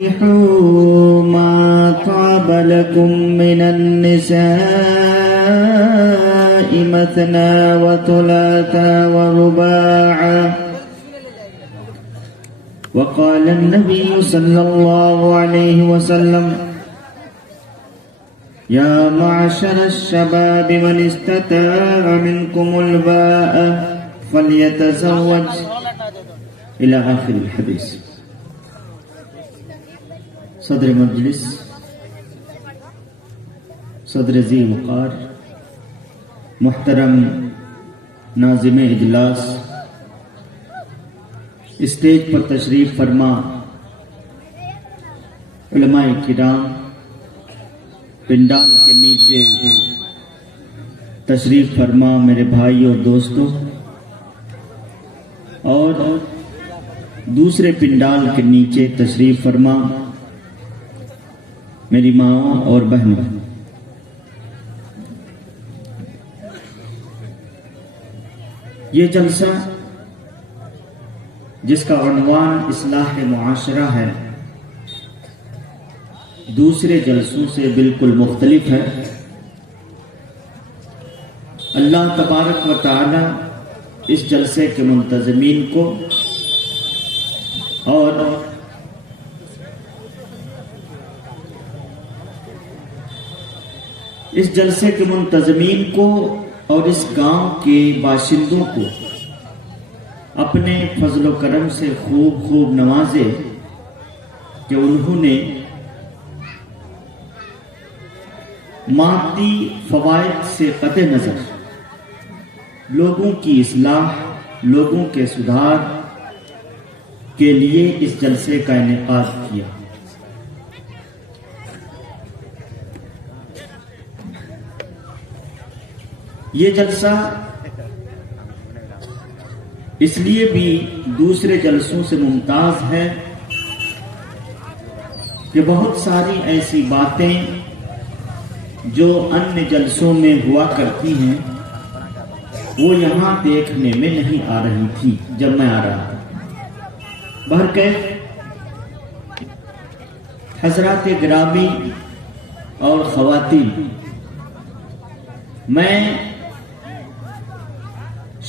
ما طاب لكم من النساء مثنى وثلاثا ورباعا وقال النبي صلى الله عليه وسلم يا معشر الشباب من استطاع منكم الباء فليتزوج إلى آخر الحديث. صدر مجلس، صدر ذی وقار، محترم ناظم اجلاس، اسٹیج پر تشریف فرما علماء کرام، پنڈال کے نیچے تشریف فرما میرے بھائی اور دوستوں، اور دوسرے پنڈال کے نیچے تشریف فرما میری ماں اور بہنوں، یہ جلسہ جس کا عنوان اصلاح معاشرہ ہے دوسرے جلسوں سے بالکل مختلف ہے. اللہ تبارک و تعالی اس جلسے کے منتظمین کو اور اس جلسے کے منتظمین کو اور اس گاؤں کے باشندوں کو اپنے فضل و کرم سے خوب نوازے کہ انہوں نے مادی فوائد سے قطع نظر لوگوں کی اصلاح، لوگوں کے سدھار کے لیے اس جلسے کا انعقاد کیا. یہ جلسہ اس لیے بھی دوسرے جلسوں سے ممتاز ہے کہ بہت ساری ایسی باتیں جو ان جلسوں میں ہوا کرتی ہیں وہ یہاں دیکھنے میں نہیں آ رہی تھی جب میں آ رہا تھا. بہرکیف حضرات گرامی اور خواتین، میں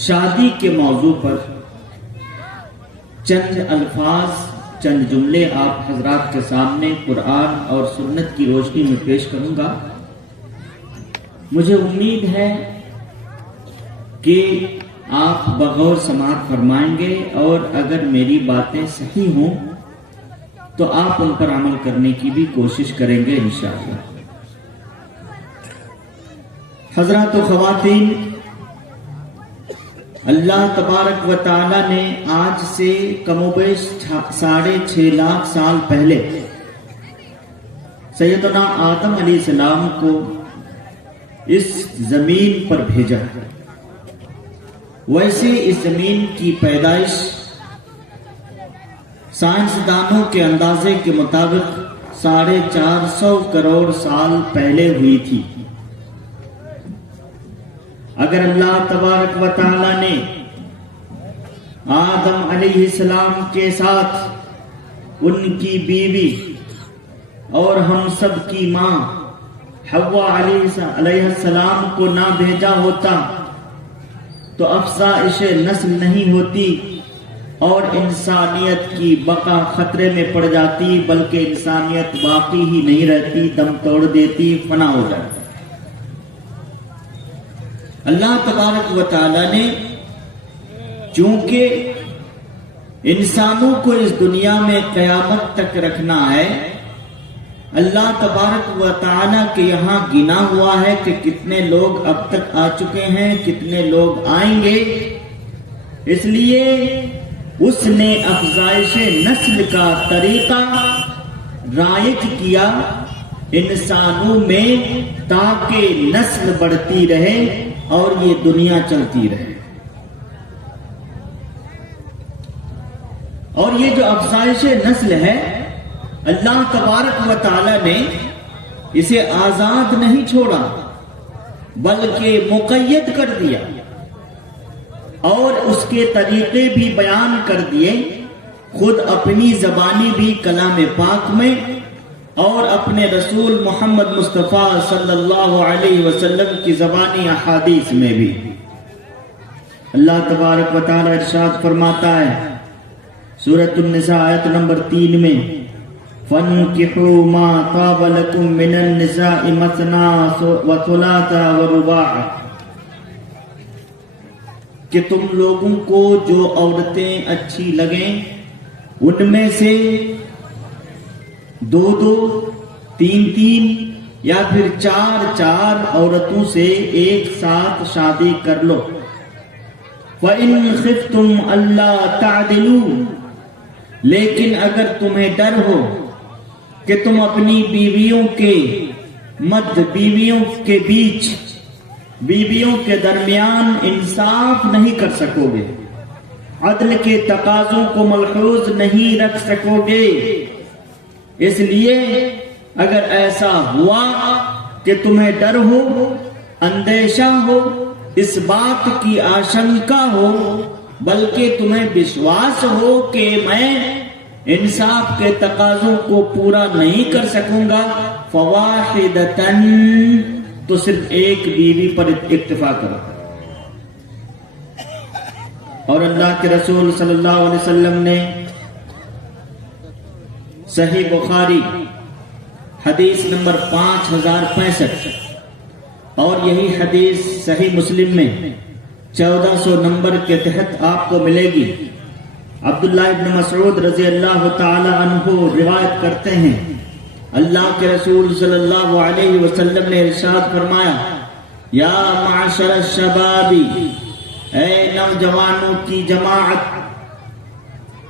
شادی کے موضوع پر چند الفاظ، چند جملے آپ حضرات کے سامنے قرآن اور سنت کی روشنی میں پیش کروں گا. مجھے امید ہے کہ آپ بغور سماعت فرمائیں گے اور اگر میری باتیں صحیح ہوں تو آپ ان پر عمل کرنے کی بھی کوشش کریں گے انشاءاللہ. حضرات و خواتین، اللہ تبارک و تعالی نے آج سے کم و بیش 6.5 لاکھ سال پہلے سیدنا آدم علیہ السلام کو اس زمین پر بھیجا. ویسے اس زمین کی پیدائش سائنسدانوں کے اندازے کے مطابق 450 کروڑ سال پہلے ہوئی تھی. اگر اللہ تبارک و تعالی نے آدم علیہ السلام کے ساتھ ان کی بیوی اور ہم سب کی ماں حوا علیہ السلام کو نہ بھیجا ہوتا تو افزائش نسل نہیں ہوتی اور انسانیت کی بقا خطرے میں پڑ جاتی، بلکہ انسانیت باقی ہی نہیں رہتی، دم توڑ دیتی، فنا ہو جاتی. اللہ تبارک و تعالی نے چونکہ انسانوں کو اس دنیا میں قیامت تک رکھنا ہے، اللہ تبارک و تعالی کے یہاں گنا ہوا ہے کہ کتنے لوگ اب تک آ چکے ہیں، کتنے لوگ آئیں گے. اس لیے اس نے افزائش نسل کا طریقہ رائج کیا انسانوں میں تاکہ نسل بڑھتی رہے اور یہ دنیا چلتی رہے. اور یہ جو افزائش نسل ہے اللہ تبارک و تعالی نے اسے آزاد نہیں چھوڑا بلکہ مقید کر دیا اور اس کے طریقے بھی بیان کر دیے خود اپنی زبانی بھی کلام پاک میں اور اپنے رسول محمد مصطفیٰ صلی اللہ علیہ وسلم کی زبانی احادیث میں بھی۔ اللہ تبارک و تعالی ارشاد فرماتا ہے سورۃ النساء آیت نمبر 3 میں، فَانْكِحُوا مَا طَابَ لَكُم مِّنَ النِّسَاءِ مَثْنَىٰ وَثُلَاثَ وَرُبَاعَ، کہ تم لوگوں کو جو عورتیں اچھی لگیں ان میں سے 2-2 3-3 یا پھر 4-4 عورتوں سے ایک ساتھ شادی کر لو۔ وَإِنْ خِفْتُمْ أَلَّا تَعْدِلُوا، لیکن اگر تمہیں ڈر ہو کہ تم اپنی بیویوں کے بیویوں کے بیچ، بیویوں کے درمیان انصاف نہیں کر سکو گے، عدل کے تقاضوں کو ملحوظ نہیں رکھ سکو گے، اس لیے اگر ایسا ہوا کہ تمہیں ڈر ہو، اندیشہ ہو، اس بات کی آشنکا ہو، بلکہ تمہیں وشواس ہو کہ میں انصاف کے تقاضوں کو پورا نہیں کر سکوں گا، فواحدتاً، تو صرف ایک بیوی پر اکتفا کرو۔ اور اللہ کے رسول صلی اللہ علیہ وسلم نے صحیح بخاری حدیث نمبر 5065 اور یہی حدیث صحیح مسلم میں 1400 نمبر کے تحت آپ کو ملے گی۔ عبداللہ ابن مسعود رضی اللہ تعالی عنہ روایت کرتے ہیں، اللہ کے رسول صلی اللہ علیہ وسلم نے ارشاد فرمایا، یا معاشر الشباب، اے نوجوانوں کی جماعت،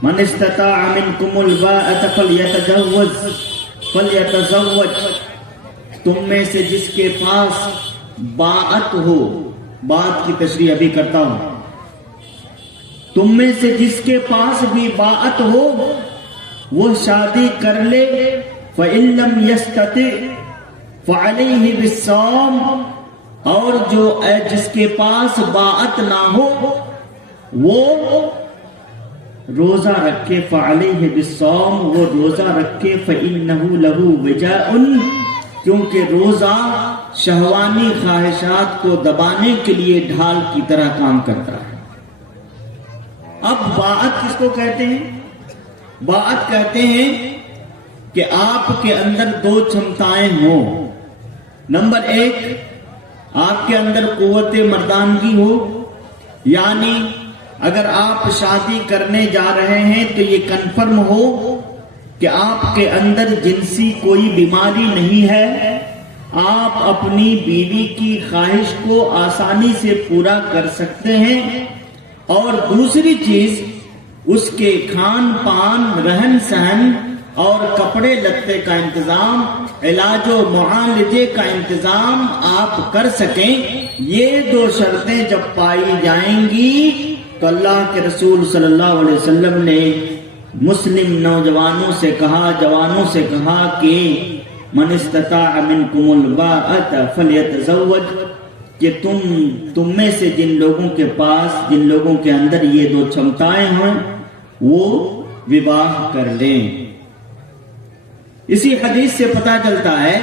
من استطاع منکم الباءۃ فلیتزوج، تم میں سے جس کے پاس باءت ہو، بات کی تشریح ابھی کرتا ہوں، تم میں سے جس کے پاس بھی باءت ہو وہ شادی کر لے، فَإِن لَّمْ يَسْتَطِعْ فَعَلَيْهِ بِالصَّوْمِ، اور جو جس کے پاس باءت نہ ہو وہ روزہ رکھے، فَعَلَيْهِ بِالصَّوْمِ، وہ روزہ رکھے، فَإِنَّهُ لَهُ وِجَاءٌ، کیونکہ روزہ شہوانی خواہشات کو دبانے کے لیے ڈھال کی طرح کام کرتا ہے۔ اب باءت کس کو کہتے ہیں؟ باءت کہتے ہیں کہ آپ کے اندر 2 چھمتائیں ہوں۔ نمبر 1، آپ کے اندر قوت مردانگی ہو، یعنی اگر آپ شادی کرنے جا رہے ہیں تو یہ کنفرم ہو کہ آپ کے اندر جنسی کوئی بیماری نہیں ہے، آپ اپنی بیوی کی خواہش کو آسانی سے پورا کر سکتے ہیں، اور دوسری چیز اس کے کھان پان، رہن سہن اور کپڑے لتے کا انتظام، علاج و معالجے کا انتظام آپ کر سکیں۔ یہ 2 شرطیں جب پائی جائیں گی تو اللہ کے رسول صلی اللہ علیہ وسلم نے مسلم نوجوانوں سے کہا، جوانوں سے کہا کہ من استطاع منکم الباءۃ فلیتزوج، کہ تم میں سے جن لوگوں کے پاس، جن لوگوں کے اندر یہ 2 چھمتائیں ہیں وہ وواہ کر لیں۔ اسی حدیث سے پتہ چلتا ہے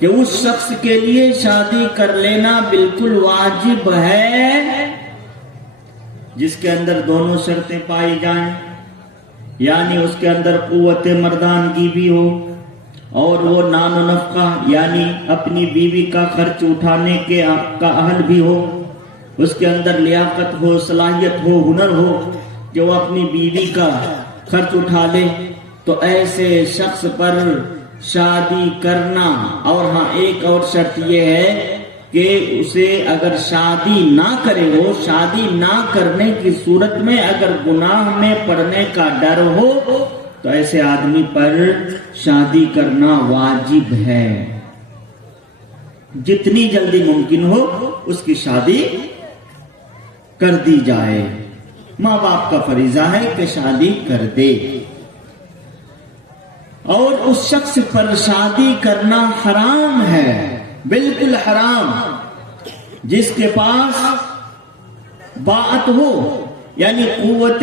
کہ اس شخص کے لیے شادی کر لینا بالکل واجب ہے جس کے اندر دونوں شرطیں پائی جائیں، یعنی اس کے اندر قوت مردانگی بھی ہو اور وہ نان و نفقہ یعنی اپنی بیوی کا خرچ اٹھانے کا اہل بھی ہو، اس کے اندر لیاقت ہو، صلاحیت ہو، ہنر ہو کہ وہ اپنی بیوی کا خرچ اٹھا لے، تو ایسے شخص پر شادی کرنا۔ اور ہاں ایک اور شرط یہ ہے کہ اسے اگر شادی نہ کرے، وہ شادی نہ کرنے کی صورت میں اگر گناہ میں پڑنے کا ڈر ہو تو ایسے آدمی پر شادی کرنا واجب ہے، جتنی جلدی ممکن ہو اس کی شادی کر دی جائے۔ ماں باپ کا فریضہ ہے کہ شادی کر دے، اور اس شخص پر شادی کرنا حرام ہے، بالکل حرام، جس کے پاس باءت ہو یعنی قوت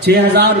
6,000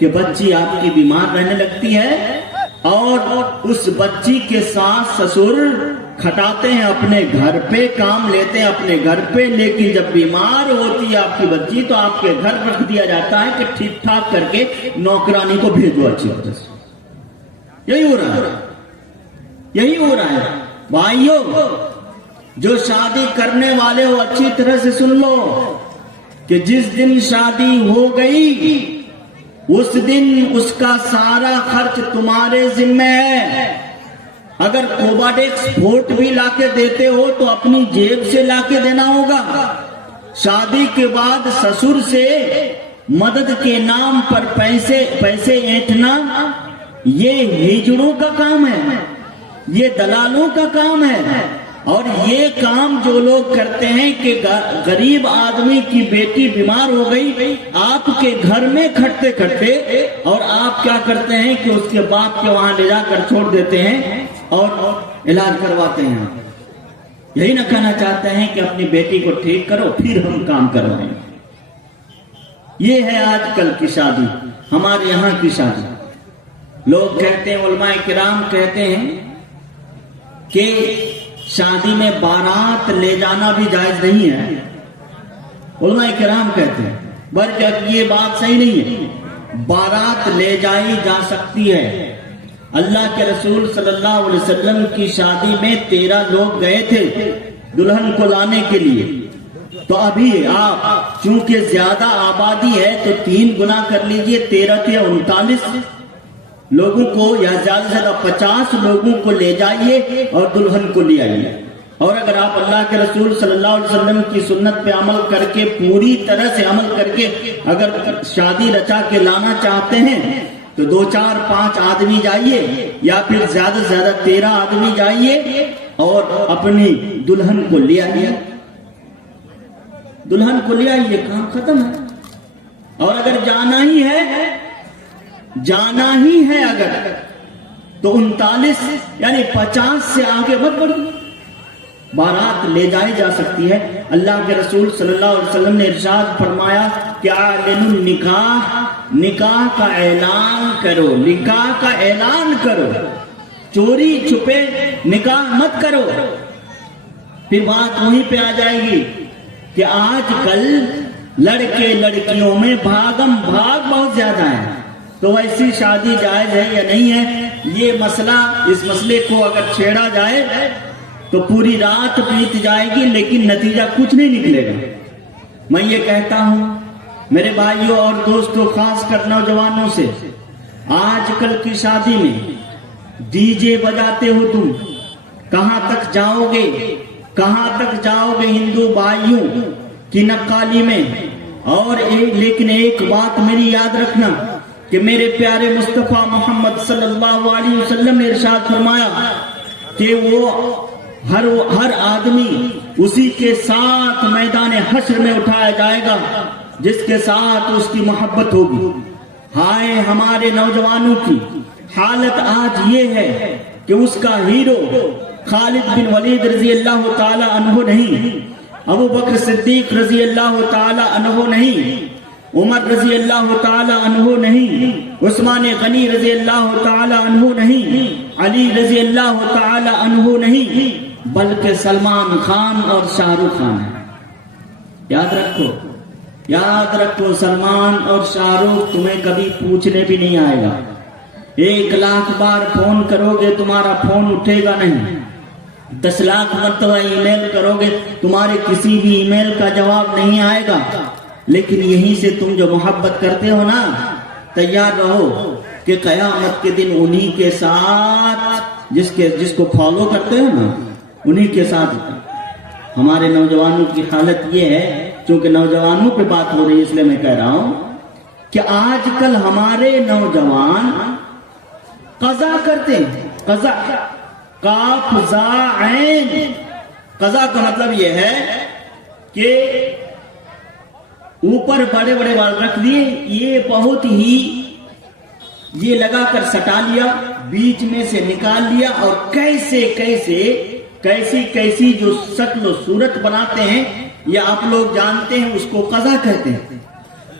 کہ بچی آپ کی بیمار رہنے لگتی ہے اور اس بچی کے ساتھ سسر کھٹاتے ہیں اپنے گھر پہ، کام لیتے ہیں اپنے گھر پہ، لیکن جب بیمار ہوتی ہے آپ کی بچی تو آپ کے گھر رکھ دیا جاتا ہے کہ ٹھیک ٹھاک کر کے نوکرانی کو بھیجو اچھی طرح سے۔ یہی ہو رہا ہے، یہی ہو رہا ہے بھائیوں۔ جو شادی کرنے والے ہو اچھی طرح سے سن لو کہ جس دن شادی ہو گئی اس دن اس کا سارا خرچ تمہارے ذمہ ہے۔ اگر کوباڈیکس فوٹ بھی لا کے دیتے ہو تو اپنی جیب سے لا کے دینا ہوگا۔ شادی کے بعد سسر سے مدد کے نام پر پیسے اینٹنا یہ ہجڑوں کا کام ہے، یہ دلالوں کا کام ہے۔ اور یہ کام جو لوگ کرتے ہیں کہ غریب آدمی کی بیٹی بیمار ہو گئی آپ کے گھر میں کھٹتے کھٹتے، اور آپ کیا کرتے ہیں کہ اس کے باپ کے وہاں لے جا کر چھوڑ دیتے ہیں اور علاج کرواتے ہیں۔ یہی نہ کہنا چاہتے ہیں کہ اپنی بیٹی کو ٹھیک کرو پھر ہم کام کروائیں۔ یہ ہے آج کل کی شادی، ہمارے یہاں کی شادی۔ لوگ کہتے ہیں، علماء کرام کہتے ہیں کہ شادی میں بارات لے جانا بھی جائز نہیں ہے۔ علماء کرام کہتے ہیں بلکہ یہ بات صحیح نہیں ہے، بارات لے جائی جا سکتی ہے۔ اللہ کے رسول صلی اللہ علیہ وسلم کی شادی میں 13 لوگ گئے تھے دلہن کو لانے کے لیے، تو ابھی آپ چونکہ زیادہ آبادی ہے تو 3 گنا کر لیجئے، 13 تھے 39 لوگوں کو یا زیادہ سے زیادہ 50 لوگوں کو لے جائیے اور دلہن کو لے آئیے۔ اور اگر آپ اللہ کے رسول صلی اللہ علیہ وسلم کی سنت پہ عمل کر کے پوری طرح سے عمل کر کے اگر شادی رچا کے لانا چاہتے ہیں تو 2 4 5 آدمی جائیے یا پھر زیادہ سے زیادہ 13 آدمی جائیے اور اپنی دلہن کو لے آئیے، دلہن کو لے آئیے، کام ختم ہے۔ اور اگر جانا ہی ہے اگر تو 39 یعنی 50 سے آگے مت بڑھو، بارات لے جائی جا سکتی ہے۔ اللہ کے رسول صلی اللہ علیہ وسلم نے ارشاد فرمایا کہ اعلنوا النکاح، نکاح کا اعلان کرو، نکاح کا اعلان کرو، چوری چھپے نکاح مت کرو۔ پھر بات وہیں پہ آ جائے گی کہ آج کل لڑکے لڑکیوں میں بھاگم بھاگ بہت زیادہ ہے، تو ایسی شادی جائز ہے یا نہیں ہے؟ یہ مسئلہ، اس مسئلے کو اگر چھیڑا جائے تو پوری رات بیت جائے گی لیکن نتیجہ کچھ نہیں نکلے گا۔ میں یہ کہتا ہوں میرے بھائیوں اور دوستوں، خاص کر نوجوانوں سے، آج کل کی شادی میں ڈی جے بجاتے ہو تم، کہاں تک جاؤ گے؟ کہاں تک جاؤ گے ہندو بھائیوں کی نقالی میں؟ اور لیکن ایک بات میری یاد رکھنا کہ میرے پیارے مصطفیٰ محمد صلی اللہ علیہ وسلم نے ارشاد فرمایا کہ وہ ہر آدمی اسی کے ساتھ میدان حشر میں اٹھایا جائے گا جس کے ساتھ اس کی محبت ہوگی۔ ہائے ہمارے نوجوانوں کی حالت آج یہ ہے کہ اس کا ہیرو خالد بن ولید رضی اللہ تعالی عنہ نہیں، ابو بکر صدیق رضی اللہ تعالی عنہ نہیں، عمر رضی اللہ تعالی عنہ نہیں، عثمان غنی رضی اللہ تعالی عنہ نہیں، علی رضی اللہ تعالی عنہ نہیں، بلکہ سلمان خان اور شاہ رخ خان ہے۔ یاد رکھو سلمان اور شاہ رخ تمہیں کبھی پوچھنے بھی نہیں آئے گا۔ 1 لاکھ بار فون کرو گے تمہارا فون اٹھے گا نہیں، 10 لاکھ مرتبہ ای میل کرو گے تمہارے کسی بھی ای میل کا جواب نہیں آئے گا، لیکن یہیں سے تم جو محبت کرتے ہو نا، تیار رہو کہ قیامت کے دن انہی کے ساتھ جس کو فالو کرتے ہو نا انہی کے ساتھ۔ ہمارے نوجوانوں کی حالت یہ ہے، چونکہ نوجوانوں پہ بات ہو رہی ہے اس لیے میں کہہ رہا ہوں کہ آج کل ہمارے نوجوان قضا کرتے ہیں، قضا، قاف زا عین، قضا کا مطلب یہ ہے کہ اوپر بڑے بڑے بال رکھ دیے، یہ بہت ہی یہ لگا کر سٹا لیا، بیچ میں سے نکال لیا، اور کیسی جو شکل و صورت بناتے ہیں یہ آپ لوگ جانتے ہیں، اس کو قضا کہتے ہیں۔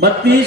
32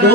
2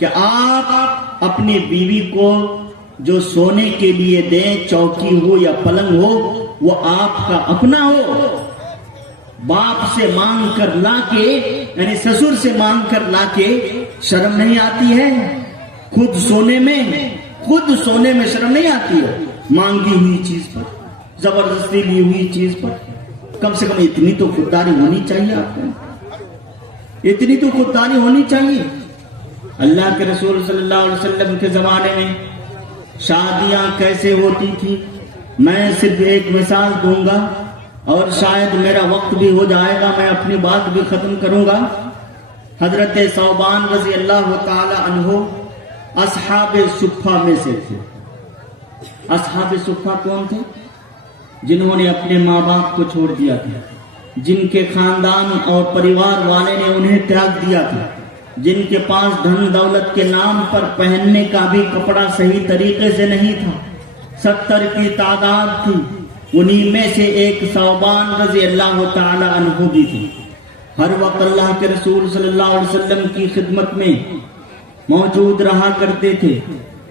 کہ آپ اپنی بیوی کو جو سونے کے لیے دیں، چوکی ہو یا پلنگ ہو، وہ آپ کا اپنا ہو. باپ سے مانگ کر لا کے، یعنی سسر سے مانگ کر لا کے شرم نہیں آتی ہے؟ خود سونے میں شرم نہیں آتی ہے؟ مانگی ہوئی چیز پر، زبردستی لی ہوئی چیز پر. کم سے کم اتنی تو خودداری ہونی چاہیے آپ کو، اتنی تو خودداری ہونی چاہیے. اللہ کے رسول صلی اللہ علیہ وسلم کے زمانے میں شادیاں کیسے ہوتی تھی، میں صرف ایک مثال دوں گا اور شاید میرا وقت بھی ہو جائے گا، میں اپنی بات بھی ختم کروں گا. حضرت ثوبان رضی اللہ تعالی عنہ اصحاب صفہ میں سے تھے. اصحاب صفہ کون تھے؟ جنہوں نے اپنے ماں باپ کو چھوڑ دیا تھا، جن کے خاندان اور پریوار والے نے انہیں تیاگ دیا تھا، جن کے پاس دھن دولت کے نام پر پہننے کا بھی کپڑا صحیح طریقے سے نہیں تھا. 70 کی تعداد تھی. انہی میں سے ایک ثوبان رضی اللہ تعالی عنہ بھی تھی. ہر وقت اللہ کے رسول صلی اللہ علیہ وسلم کی خدمت میں موجود رہا کرتے تھے.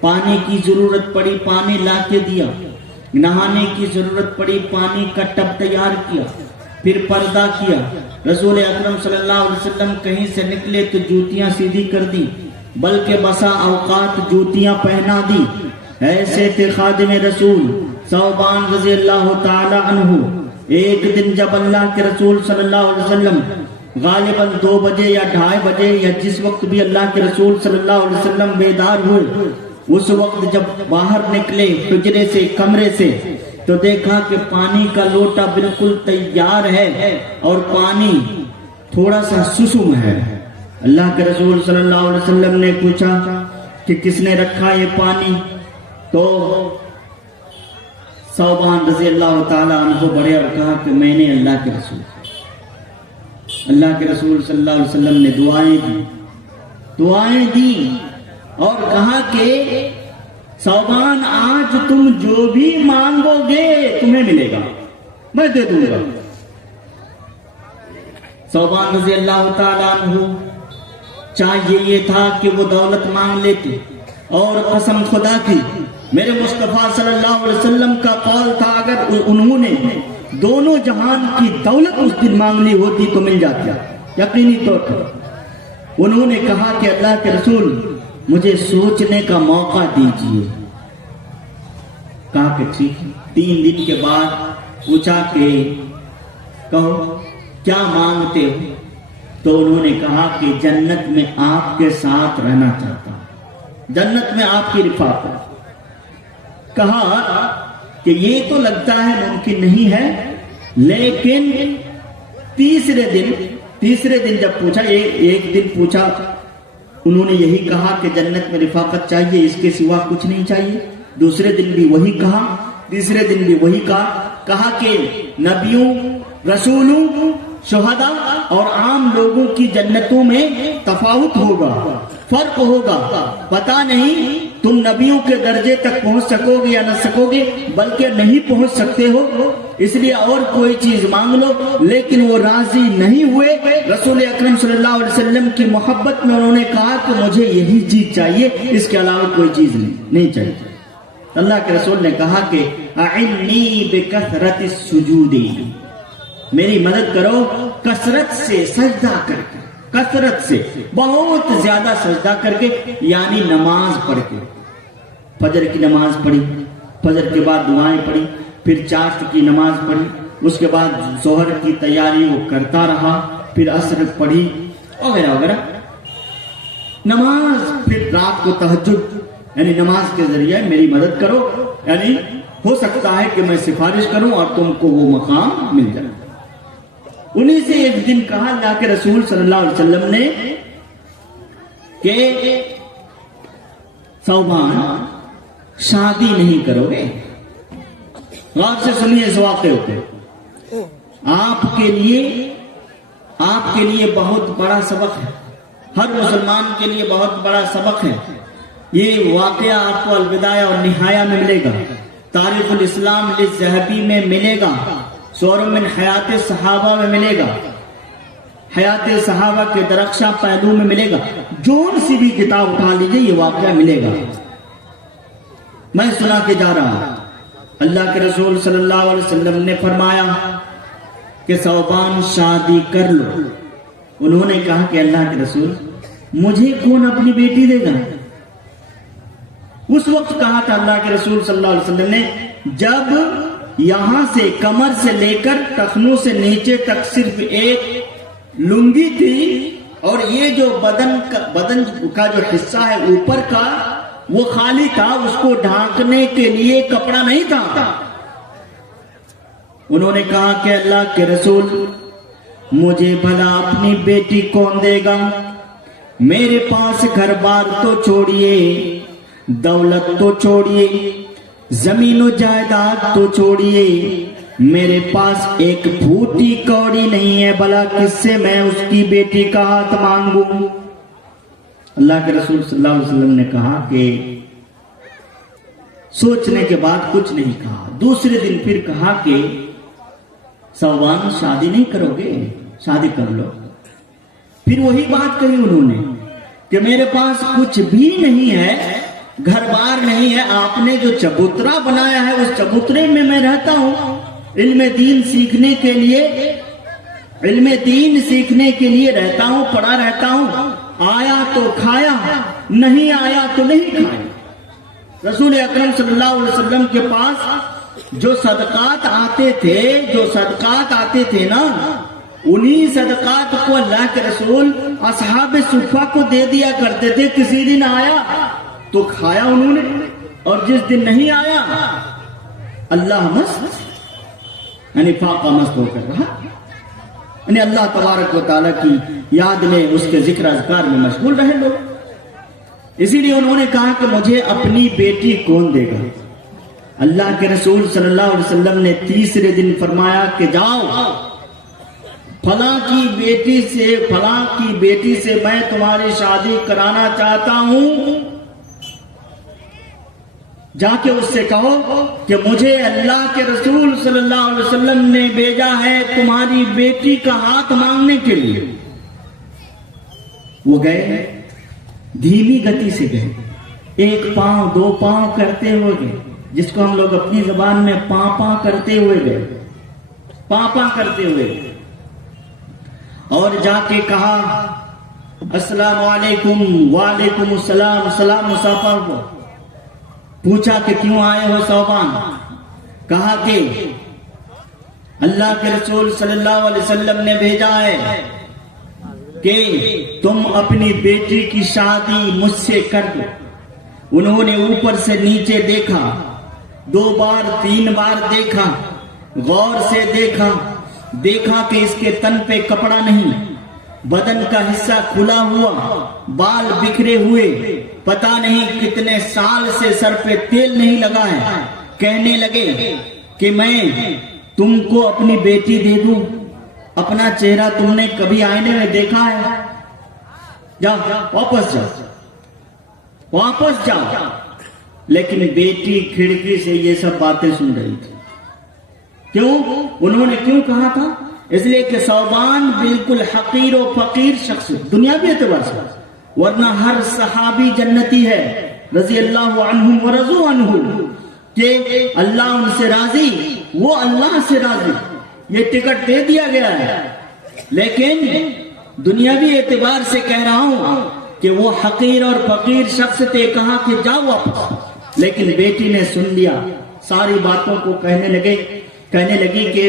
پانی کی ضرورت پڑی، پانی لا کے دیا. نہانے کی ضرورت پڑی، پانی کا ٹب تیار کیا، پھر پردہ کیا. رسول اکرم صلی اللہ علیہ وسلم کہیں سے نکلے تو جوتیاں سیدھی کر دی، بلکہ بسا اوقات جوتیاں پہنا دی. ایسے تھے خادم رسول ثوبان رضی اللہ تعالی عنہ. ایک دن جب اللہ کے رسول صلی اللہ علیہ وسلم غالباً 2 بجے یا 2:30 بجے یا جس وقت بھی اللہ کے رسول صلی اللہ علیہ وسلم بیدار ہوئے، اس وقت جب باہر نکلے حجرے سے، کمرے سے، تو دیکھا کہ پانی کا لوٹا بالکل تیار ہے اور پانی تھوڑا سا سسم ہے. اللہ کے رسول صلی اللہ علیہ وسلم نے پوچھا کہ کس نے رکھا یہ پانی؟ تو ثوبان رضی اللہ تعالیٰ عنہ بڑھے اور کہا کہ میں نے اللہ کے رسول صلی اللہ علیہ وسلم نے دعائیں دی اور کہا کہ ثوبان آج تم جو بھی مانگو گے تمہیں ملے گا، میں دے دوں گا. ثوبان رضی اللہ تعالیٰ عنہ چاہیے یہ تھا کہ وہ دولت مانگ لیتے، اور قسم خدا کی میرے مصطفیٰ صلی اللہ علیہ وسلم کا قول تھا اگر انہوں نے دونوں جہان کی دولت اس دن مانگنی ہوتی تو مل جاتی، یقینی طور پر. انہوں نے کہا کہ اللہ کے رسول مجھے سوچنے کا موقع دیجیے. کہا کہ ٹھیک. 3 دن کے بعد پوچھا کہ کہو کیا مانگتے ہو؟ تو انہوں نے کہا کہ جنت میں آپ کے ساتھ رہنا چاہتا ہوں، جنت میں آپ کی رفاقت. کہا کہ یہ تو لگتا ہے ممکن نہیں ہے، لیکن تیسرے دن جب پوچھا، ایک دن پوچھا، انہوں نے یہی کہا کہ جنت میں رفاقت چاہیے، اس کے سوا کچھ نہیں چاہیے. دوسرے دن بھی وہی کہا، تیسرے دن بھی وہی کہا کہ نبیوں، رسولوں، شہداء اور عام لوگوں کی جنتوں میں تفاوت ہوگا، فرق ہوگا. پتہ نہیں تم نبیوں کے درجے تک پہنچ سکو گے یا نہ سکو گے، بلکہ نہیں پہنچ سکتے ہو، اس لیے اور کوئی چیز مانگ لو. لیکن وہ راضی نہیں ہوئے. رسول اکرم صلی اللہ علیہ وسلم کی محبت میں انہوں نے کہا کہ مجھے یہی چیز چاہیے، اس کے علاوہ کوئی چیز نہیں چاہیے. اللہ کے رسول نے کہا کہ اعنی بکثرت السجود، میری مدد کرو کثرت سے سجدہ کر کے، کثرت سے بہت زیادہ سجدہ کر کے، یعنی نماز پڑھ کے. فجر کی نماز پڑھی، فجر کے بعد دعائیں پڑھی، پھر چاشت کی نماز پڑھی، اس کے بعد ظہر کی تیاری وہ کرتا رہا، پھر عصر پڑھی وغیرہ وغیرہ نماز. پھر رات کو تہجد، یعنی نماز کے ذریعے میری مدد کرو، یعنی ہو سکتا ہے کہ میں سفارش کروں اور تم کو وہ مقام مل جائے. انہی سے ایک دن کہا اللہ کے رسول صلی اللہ علیہ وسلم نے کہ ثوبان شادی نہیں کرو گے. غور سے سنیے اس واقعے کو. آپ کے لیے بہت بڑا سبق ہے، ہر مسلمان کے لیے بہت بڑا سبق ہے. یہ واقعہ آپ کو البدایہ اور نہایہ میں ملے گا، تاریخ الاسلام للذہبی میں ملے گا، سور من حیات صحابہ میں ملے گا. حیات صحابہ کے درخشاں پہلو میں ملے گا. جون سی بھی کتاب اٹھا لیجئے یہ واقعہ ملے گا. میں سنا کے جا رہا ہوں. اللہ کے رسول صلی اللہ علیہ وسلم نے فرمایا کہ ثوبان شادی کر لو. انہوں نے کہا کہ اللہ کے رسول مجھے کون اپنی بیٹی دے گا؟ اس وقت کہا تھا اللہ کے رسول صلی اللہ علیہ وسلم نے جب یہاں سے کمر سے لے کر ٹخنوں سے نیچے تک صرف ایک لنگی تھی اور یہ جو بدن کا جو حصہ ہے اوپر کا وہ خالی تھا، اس کو ڈھانکنے کے لیے کپڑا نہیں تھا. انہوں نے کہا کہ اللہ کے رسول مجھے بھلا اپنی بیٹی کون دے گا؟ میرے پاس گھر بار تو چھوڑیے، دولت تو چھوڑیے، زمین و جائیداد تو چھوڑیے، میرے پاس ایک پھوٹی کوڑی نہیں ہے، بھلا کس سے میں اس کی بیٹی کا ہاتھ مانگوں؟ اللہ کے رسول صلی اللہ علیہ وسلم نے کہا کہ سوچنے کے بعد کچھ نہیں کہا. دوسرے دن پھر کہا کہ ثوبان شادی نہیں کرو گے؟ شادی کر لو. پھر وہی بات کہی انہوں نے کہ میرے پاس کچھ بھی نہیں ہے، گھر بار نہیں ہے، آپ نے جو چبوترا بنایا ہے اس چبوترے میں میں رہتا ہوں، علم دین سیکھنے کے لیے رہتا ہوں، پڑھا رہتا ہوں. آیا تو کھایا، نہیں آیا تو نہیں کھایا. رسول اکرم صلی اللہ علیہ وسلم کے پاس جو صدقات آتے تھے نا، انہی صدقات کو اللہ کے رسول اصحاب صفہ کو دے دیا کرتے تھے. کسی دن آیا تو کھایا انہوں نے، اور جس دن نہیں آیا اللہ مست یعنی فاقہ مست ہو کر رہا، یعنی اللہ تبارک و تعالیٰ کی یاد میں اس کے ذکر اذکار میں مشغول رہے لوگ. اسی لیے انہوں نے کہا کہ مجھے اپنی بیٹی کون دے گا؟ اللہ کے رسول صلی اللہ علیہ وسلم نے تیسرے دن فرمایا کہ جاؤ فلاں کی بیٹی سے میں تمہاری شادی کرانا چاہتا ہوں. جا کے اس سے کہو کہ مجھے اللہ کے رسول صلی اللہ علیہ وسلم نے بھیجا ہے تمہاری بیٹی کا ہاتھ مانگنے کے لیے. وہ گئے، دھیمی گتی سے گئے، ایک پاؤں دو پاؤں کرتے ہوئے گئے، جس کو ہم لوگ اپنی زبان میں پاں کرتے ہوئے گئے، پاں کرتے ہوئے گئے. اور جا کے کہا السلام علیکم. وعلیکم السلام. سلام مسافر کو پوچھا کہ کیوں آئے ہو ثوبان؟ کہا کہ اللہ کے رسول صلی اللہ علیہ وسلم نے بھیجا ہے کہ تم اپنی بیٹی کی شادی مجھ سے کر دو. انہوں نے اوپر سے نیچے دیکھا، 2 بار 3 بار دیکھا، غور سے دیکھا کہ اس کے تن پہ کپڑا نہیں، بدن کا حصہ کھلا ہوا، بال بکھرے ہوئے، پتہ نہیں کتنے سال سے سر پہ تیل نہیں لگا ہے. کہنے لگے کہ میں تم کو اپنی بیٹی دے دوں؟ اپنا چہرہ تم نے کبھی آئینے میں دیکھا ہے؟ جاؤ واپس جاؤ. لیکن بیٹی کھڑکی سے یہ سب باتیں سن رہی تھی. کیوں؟ انہوں نے کیوں کہا تھا؟ اس لیے کہ ثوبان بالکل حقیر و فقیر شخص دنیاوی اعتبار سے، ورنہ ہر صحابی جنتی ہے رضی اللہ عنہم ورضوا عنہ، کہ اللہ ان سے راضی، وہ اللہ سے راضی. یہ ٹکٹ دے دیا گیا ہے. لیکن دنیاوی اعتبار سے کہہ رہا ہوں کہ وہ حقیر اور فقیر شخص تھے. کہا کہ جاؤ واپس. لیکن بیٹی نے سن لیا، ساری باتوں کو کہنے لگی کہ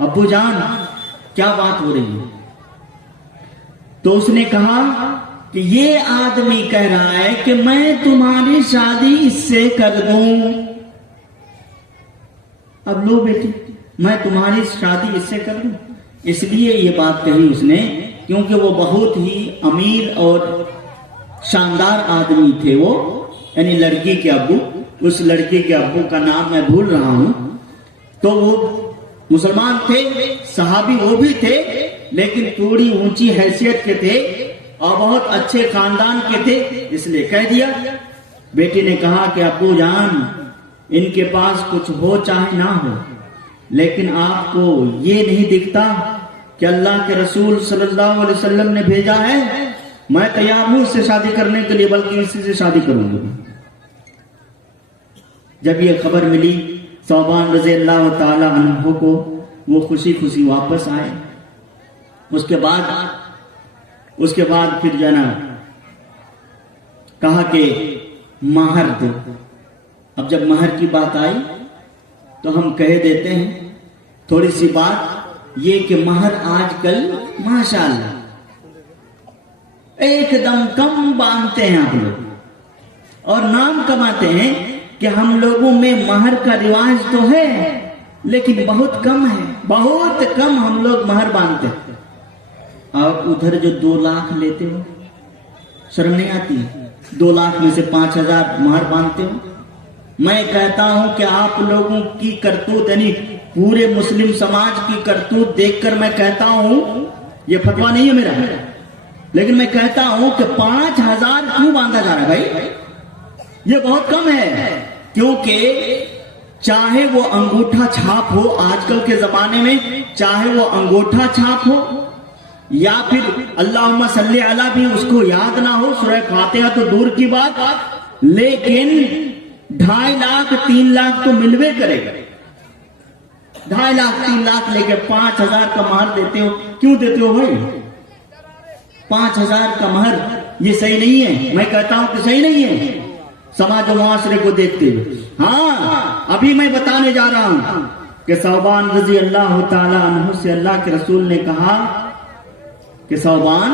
ابو جان کیا بات ہو رہی ہے؟ تو اس نے کہا کہ یہ آدمی کہہ رہا ہے کہ میں تمہاری شادی اس سے کر دوں. اب لو بیٹی، میں تمہاری شادی اس سے کر دوں. اس لیے یہ بات کہی اس نے کیونکہ وہ بہت ہی امیر اور شاندار آدمی تھے. وہ یعنی لڑکی کے ابو، اس لڑکی کے ابو کا نام میں بھول رہا ہوں. تو وہ مسلمان تھے، صحابی وہ بھی تھے، لیکن تھوڑی اونچی حیثیت کے تھے اور بہت اچھے خاندان کے تھے. اس لیے کہہ دیا. بیٹی نے کہا کہ ابو جان ان کے پاس کچھ ہو چاہے نہ ہو، لیکن آپ کو یہ نہیں دکھتا کہ اللہ کے رسول صلی اللہ علیہ وسلم نے بھیجا ہے، میں تیار ہوں اس سے شادی کرنے کے لیے، بلکہ اسی سے شادی کروں گا۔ جب یہ خبر ملی ثوبان رضی اللہ تعالی عنہ کو، وہ خوشی خوشی واپس آئے۔ اس کے بعد پھر جناب کہا کہ مہر دو۔ اب جب مہر کی بات آئی تو ہم کہہ دیتے ہیں تھوڑی سی بات یہ کہ مہر آج کل ماشاءاللہ ایک دم کم باندھتے ہیں آپ لوگ، اور نام کماتے ہیں کہ ہم لوگوں میں مہر کا رواج تو ہے لیکن بہت کم ہے، بہت کم ہم لوگ مہر باندھتے ہیں۔ اور ادھر جو 2 لاکھ لیتے ہو، شرم نہیں آتی؟ 2 لاکھ میں سے 5,000 مہر باندھتے ہو۔ میں کہتا ہوں کہ آپ لوگوں کی کرتوت، یعنی پورے مسلم سماج کی کرتوت دیکھ کر میں کہتا ہوں، یہ فتویٰ نہیں ہے میرا، لیکن میں کہتا ہوں کہ 5,000 کیوں باندھا جا رہا ہے بھائی؟ یہ بہت کم ہے، کیونکہ چاہے وہ انگوٹھا چھاپ ہو آج کل کے زمانے میں، چاہے وہ انگوٹھا چھاپ ہو یا پھر اللہم صلی علی بھی اس کو یاد نہ ہو، سورہ فاتحہ تو دور کی بات، لیکن 2.5 لاکھ 3 لاکھ تو ملوے کرے گا۔ 2.5 لاکھ 3 لاکھ لے کے 5,000 کا مہر دیتے ہو، کیوں دیتے ہو بھائی؟ 5,000 کا مہر یہ صحیح نہیں ہے، میں کہتا ہوں کہ صحیح نہیں ہے سماج و معاشرے کو دیکھتے ہوئے۔ ہاں ابھی میں بتانے جا رہا ہوں کہ ثوبان رضی اللہ تعالی عنہ سے اللہ کے رسول نے کہا کہ ثوبان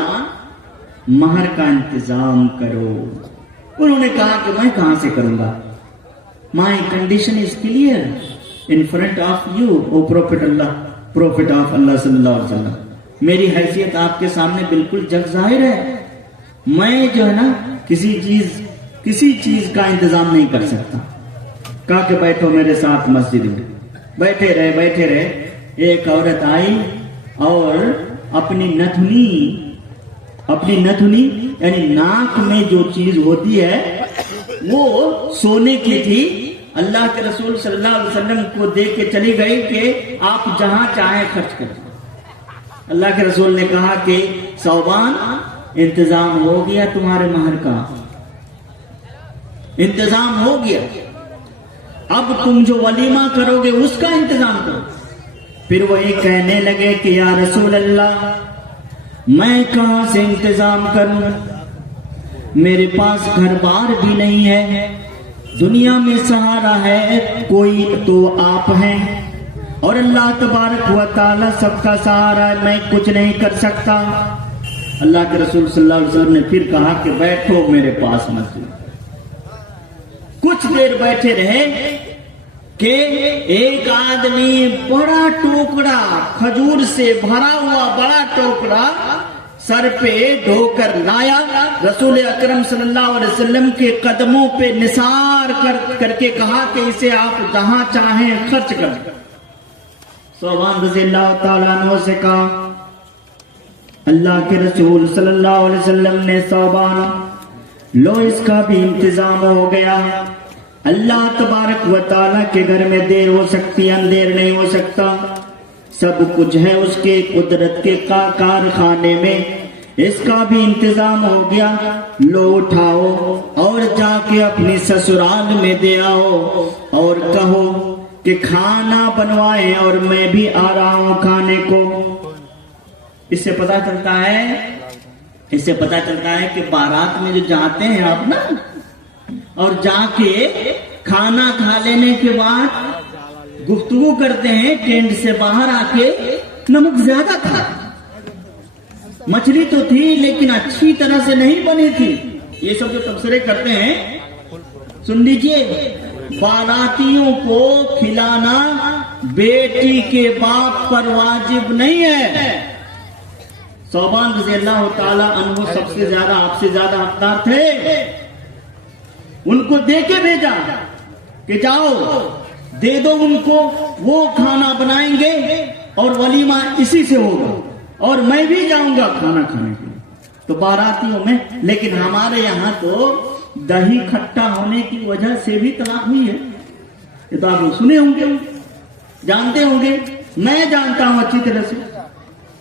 مہر کا انتظام کرو۔ انہوں نے کہا کہ میں کہاں سے کروں گا؟ My condition is clear in front of you, O Prophet of Allah صلی اللہ علیہ وسلم۔ میری حیثیت آپ کے سامنے بالکل جگ ظاہر ہے، میں جو ہے نا کسی چیز کا انتظام نہیں کر سکتا۔ کہا کہ بیٹھو میرے ساتھ مسجد میں۔ بیٹھے رہے، ایک عورت آئی اور اپنی نتھنی یعنی ناک میں جو چیز ہوتی ہے وہ سونے کی تھی، اللہ کے رسول صلی اللہ علیہ وسلم کو دے کے چلی گئی کہ آپ جہاں چاہیں خرچ کریں۔ اللہ کے رسول نے کہا کہ ثوبان انتظام ہو گیا، تمہارے مہر کا انتظام ہو گیا، اب تم جو ولیمہ کرو گے اس کا انتظام کرو۔ پھر وہ یہ کہنے لگے کہ یا رسول اللہ میں کہاں سے انتظام کروں، میرے پاس گھر بار بھی نہیں ہے، دنیا میں سہارا ہے کوئی تو آپ ہیں، اور اللہ تبارک و تعالی سب کا سہارا ہے، میں کچھ نہیں کر سکتا۔ اللہ کے رسول صلی اللہ علیہ وسلم نے پھر کہا کہ بیٹھو میرے پاس مسجد۔ کچھ دیر بیٹھے رہے کہ ایک آدمی بڑا ٹوکڑا، کھجور سے بھرا ہوا بڑا ٹوکڑا سر پہ ڈھو کر لایا، رسول اکرم صلی اللہ علیہ وسلم کے قدموں پہ نثار کر کے کہا کہ اسے آپ جہاں چاہیں خرچ کر۔ ثوبان رضی اللہ تعالیٰ عنہ سے کہا، اللہ کے رسول صلی اللہ علیہ وسلم نے ثوبان لو اس کا بھی انتظام ہو گیا، اللہ تبارک و تعالیٰ کے گھر میں دیر ہو سکتی، اندھیر نہیں ہو سکتا، سب کچھ ہے اس کے قدرت کے کارخانے میں، اس کا بھی انتظام ہو گیا، لو اٹھاؤ اور جا کے اپنی سسرال میں دے آؤ اور کہو کہ کھانا بنوائے اور میں بھی آ رہا ہوں کھانے کو۔ اس سے پتا چلتا ہے کہ بارات میں جو جاتے ہیں آپ نا، اور جا کے کھانا کھا لینے کے بعد گفتگو کرتے ہیں، ٹینٹ سے باہر آ کے نمک زیادہ تھا، مچھلی تو تھی لیکن اچھی طرح سے نہیں بنی تھی، یہ سب جو تبصرے کرتے ہیں سن لیجئے۔ باراتیوں کو کھلانا بیٹی کے باپ پر واجب نہیں ہے۔ ثوبان رضی اللہ تعالی عنہ سب سے زیادہ آپ سے زیادہ حقدار تھے، ان کو دے کے بھیجا کہ جاؤ دے دو ان کو، وہ کھانا بنائیں گے اور ولیمہ اسی سے ہوگا، اور میں بھی جاؤں گا کھانا کھانے کے لیے۔ تو باراتیوں میں، لیکن ہمارے یہاں تو دہی کھٹا ہونے کی وجہ سے بھی طلاق ہوئی ہے، یہ تو آپ سنے ہوں گے، جانتے ہوں گے، میں جانتا ہوں اچھی طرح سے۔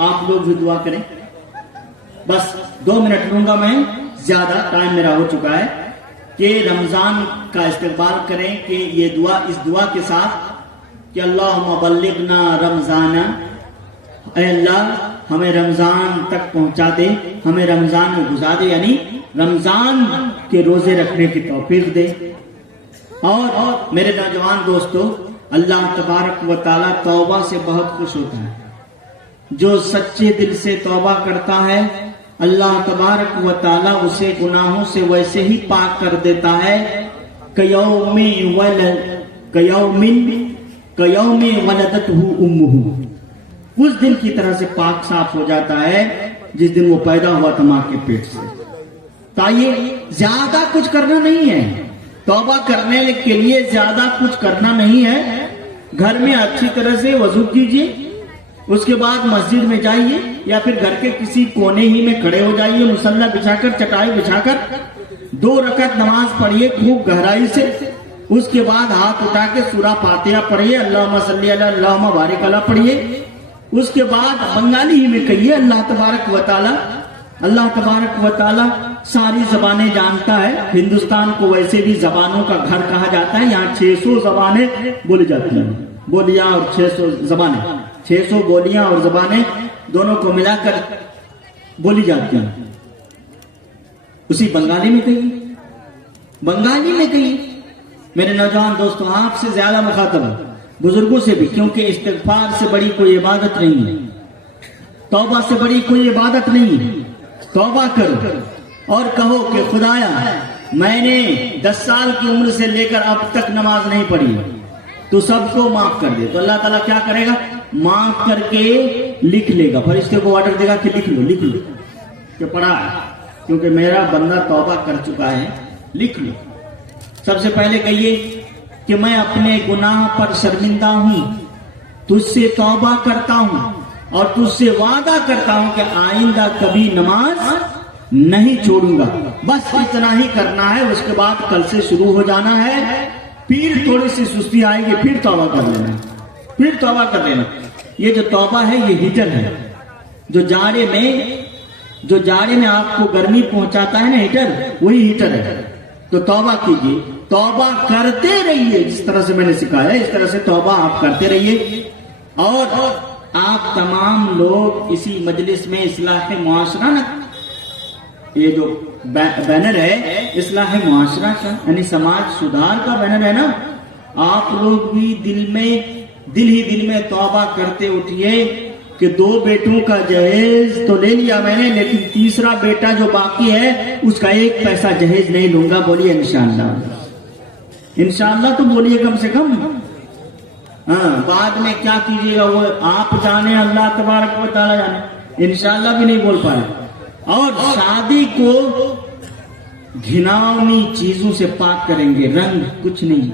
آپ لوگ بھی دعا کریں. بس 2 منٹ لوں گا میں، زیادہ ٹائم میرا ہو چکا ہے. کہ رمضان کا استقبال کریں کہ یہ دعا، اس دعا کے ساتھ کہ اللہم بلغنا رمضان، اے اللہ ہمیں رمضان تک پہنچا دے، ہمیں رمضان میں گزار دے، یعنی رمضان کے روزے رکھنے کی توفیق دے. اور میرے نوجوان دوستو، اللہ تبارک و تعالیٰ توبہ سے بہت خوش ہوتا ہے. جو سچے دل سے توبہ کرتا ہے اللہ تبارک و تعالیٰ اسے گناہوں سے ویسے ہی پاک کر دیتا ہے کیوم ولدتہ امہ، اس دن کی طرح سے پاک صاف ہو جاتا ہے جس دن وہ پیدا ہوا تھا ماں کے پیٹ سے. تائیے زیادہ کچھ کرنا نہیں ہے، توبہ کرنے کے لیے زیادہ کچھ کرنا نہیں ہے. گھر میں اچھی طرح سے وضو کیجیے، اس کے بعد مسجد میں جائیے یا پھر گھر کے کسی کونے ہی میں کھڑے ہو جائیے، مصلی بچھا کر، چٹائی بچھا کر 2 رکعت نماز پڑھیے خوب گہرائی سے. اس کے بعد ہاتھ اٹھا کے سورہ فاتحہ پڑھیے، اللہم صلی علی اللہم بارک علی پڑھیے. اس کے بعد بنگالی ہی میں کہیے اللہ تبارک و تعالی. اللہ تبارک و تعالی ساری زبانیں جانتا ہے. ہندوستان کو ویسے بھی زبانوں کا گھر کہا جاتا ہے. یہاں 600 زبانیں بولی جاتی ہیں، بولیاں اور 600 زبانیں، 600 بولیاں اور زبانیں دونوں کو ملا کر بولی جاتی ہیں. اسی بنگالی میں کہیے، بنگالی میں کہیے. میرے نوجوان دوستوں، آپ سے زیادہ مخاطب ہے، بزرگوں سے بھی، کیونکہ استغفار سے بڑی کوئی عبادت نہیں ہے، توبہ سے بڑی کوئی عبادت نہیں ہے. توبہ کرو اور کہو کہ خدایا میں نے 10 سال کی عمر سے لے کر اب تک نماز نہیں پڑھی، تو سب کو معاف کر دے. تو اللہ تعالیٰ کیا کرے گا؟ معاف کر کے لکھ لے گا، فرشتے کو آرڈر دے گا کہ لکھ لو کہ پڑھا ہے، کیونکہ میرا بندہ توبہ کر چکا ہے، لکھ لو. سب سے پہلے کہیے کہ میں اپنے گناہ پر شرمندہ ہوں، تجھ سے توبہ کرتا ہوں اور تجھ سے وعدہ کرتا ہوں کہ آئندہ کبھی نماز نہیں چھوڑوں گا. بس اتنا ہی کرنا ہے. اس کے بعد کل سے شروع ہو جانا ہے. پھر تھوڑی سی سستی آئے گی، پھر توبہ کر لینا، پھر توبہ کر لینا. یہ جو توبہ ہے یہ ہیٹر ہے، جو جاڑے میں آپ کو گرمی پہنچاتا ہے نا ہیٹر، وہی ہیٹر ہے. تو توبہ کیجیے، توبہ کرتے رہیے. جس طرح سے میں نے سکھایا اس طرح سے توبہ آپ کرتے رہیے. اور آپ تمام لوگ اسی مجلس میں اصلاح معاشرہ، نا یہ جو بینر ہے اصلاح معاشرہ کا، یعنی سماج سدھار کا بینر ہے نا، آپ لوگ بھی دل ہی میں توبہ کرتے اٹھیے کہ 2 بیٹوں کا جہیز تو لے لیا میں نے، لیکن تیسرا بیٹا جو باقی ہے اس کا 1 پیسہ جہیز نہیں لوں گا. بولیے انشاءاللہ. انشاءاللہ تو بولیے کم سے کم. ہاں، بعد میں کیا کیجیے گا وہ آپ جانے، اللہ تبارک و تعالی جانے. انشاءاللہ بھی نہیں بول پائے. اور شادی کو گھناؤنی چیزوں سے پاک کریں گے. رنگ کچھ نہیں،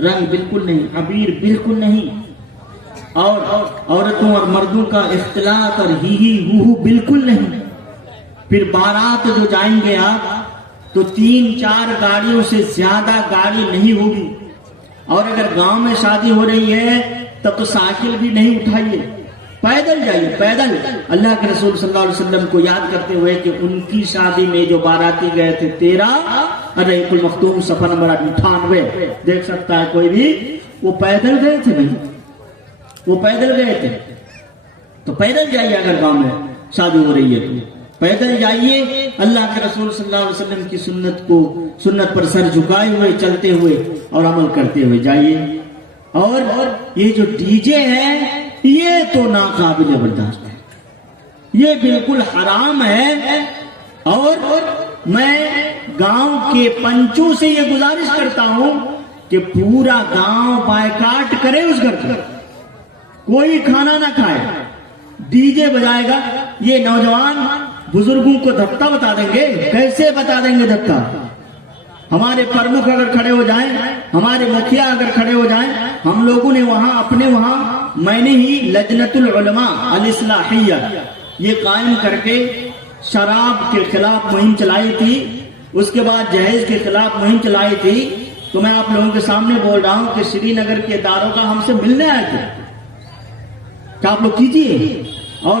رنگ بالکل نہیں، عبیر بالکل نہیں، اور عورتوں اور مردوں کا اختلاط اور ہی ہو بالکل نہیں. پھر بارات جو جائیں گے آپ تو 3-4 گاڑیوں سے زیادہ گاڑی نہیں ہوگی. اور اگر گاؤں میں شادی ہو رہی ہے تب تو سائیکل بھی نہیں اٹھائیے، پیدل جائیے، پیدل. اللہ کے رسول صلی اللہ علیہ وسلم کو یاد کرتے ہوئے کہ ان کی شادی میں جو باراتی گئے تھے 13 رحیق المختوم صفحہ نمبر 98 دیکھ سکتا ہے کوئی بھی، وہ پیدل گئے تھے. نہیں، وہ پیدل گئے تھے. تو پیدل جائیے، اگر گاؤں میں شادی ہو رہی ہے تو پیدل جائیے. اللہ کے رسول صلی اللہ علیہ وسلم کی سنت پر سر جھکائے ہوئے چلتے ہوئے اور عمل کرتے ہوئے جائیے. اور یہ جو ڈی جے ہے یہ تو ناقابل برداشت ہے، یہ بالکل حرام ہے. اور میں گاؤں کے پنچوں سے یہ گزارش کرتا ہوں کہ پورا گاؤں بائیکاٹ کرے اس گھر کا، کوئی کھانا نہ کھائے. ڈی جے بجائے گا. یہ نوجوان بزرگوں کو دھکا بتا دیں گے. کیسے بتا دیں گے دھکا؟ ہمارے پرمکھ اگر کھڑے ہو جائیں، ہمارے مکھیا اگر کھڑے ہو جائیں، ہم لوگوں نے اپنے وہاں میں نے ہی لجنت العلماء الاصلاحیہ یہ قائم کر کے شراب کے خلاف مہم چلائی تھی، اس کے بعد جہیز کے خلاف مہم چلائی تھی. تو میں آپ لوگوں کے سامنے بول رہا ہوں کہ سری نگر کے داروغہ ہم سے ملنے آئے تھے کہ آپ لوگ کیجیے، اور